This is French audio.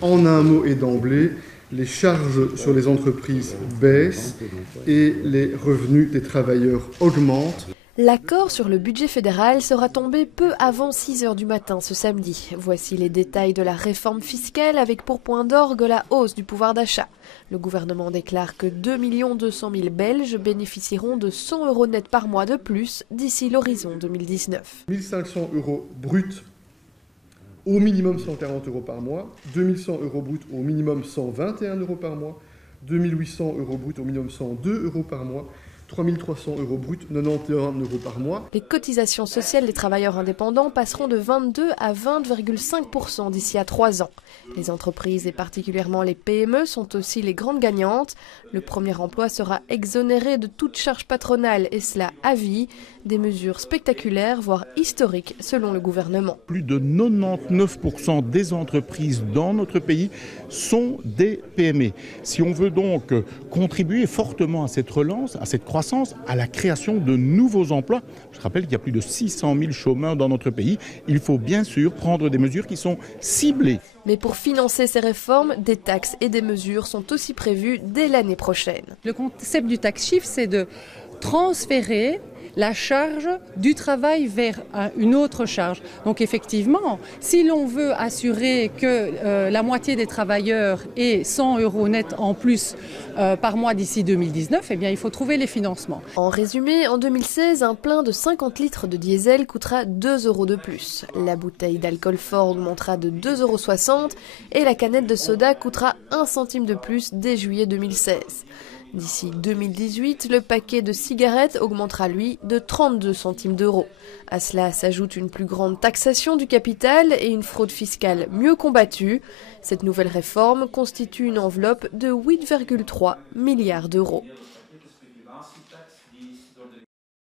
En un mot et d'emblée, les charges sur les entreprises baissent et les revenus des travailleurs augmentent. L'accord sur le budget fédéral sera tombé peu avant 6 h du matin ce samedi. Voici les détails de la réforme fiscale avec pour point d'orgue la hausse du pouvoir d'achat. Le gouvernement déclare que 2 200 000 Belges bénéficieront de 100 € net par mois de plus d'ici l'horizon 2019. 1 500 € bruts, au minimum 140 € par mois, 2 100 € bruts, au minimum 121 € par mois, 2 800 € bruts, au minimum 102 € par mois, 3 300 € bruts, 91 € par mois. Les cotisations sociales des travailleurs indépendants passeront de 22 à 20,5% d'ici à 3 ans. Les entreprises et particulièrement les PME sont aussi les grandes gagnantes. Le premier emploi sera exonéré de toute charge patronale et cela à vie. Des mesures spectaculaires, voire historiques selon le gouvernement. Plus de 99% des entreprises dans notre pays sont des PME. Si on veut donc contribuer fortement à cette relance, à cette croissance, à la création de nouveaux emplois, je rappelle qu'il y a plus de 600 000 chômeurs dans notre pays, il faut bien sûr prendre des mesures qui sont ciblées. Mais pour financer ces réformes, des taxes et des mesures sont aussi prévues dès l'année prochaine. Le concept du tax shift, c'est de transférer la charge du travail vers une autre charge. Donc effectivement, si l'on veut assurer que la moitié des travailleurs ait 100 € net en plus par mois d'ici 2019, eh bien il faut trouver les financements. En résumé, en 2016, un plein de 50 litres de diesel coûtera 2 € de plus. La bouteille d'alcool fort augmentera de 2,60 € et la canette de soda coûtera 1 centime de plus dès juillet 2016. D'ici 2018, le paquet de cigarettes augmentera, lui, de 32 centimes d'euros. À cela s'ajoute une plus grande taxation du capital et une fraude fiscale mieux combattue. Cette nouvelle réforme constitue une enveloppe de 8,3 milliards d'euros.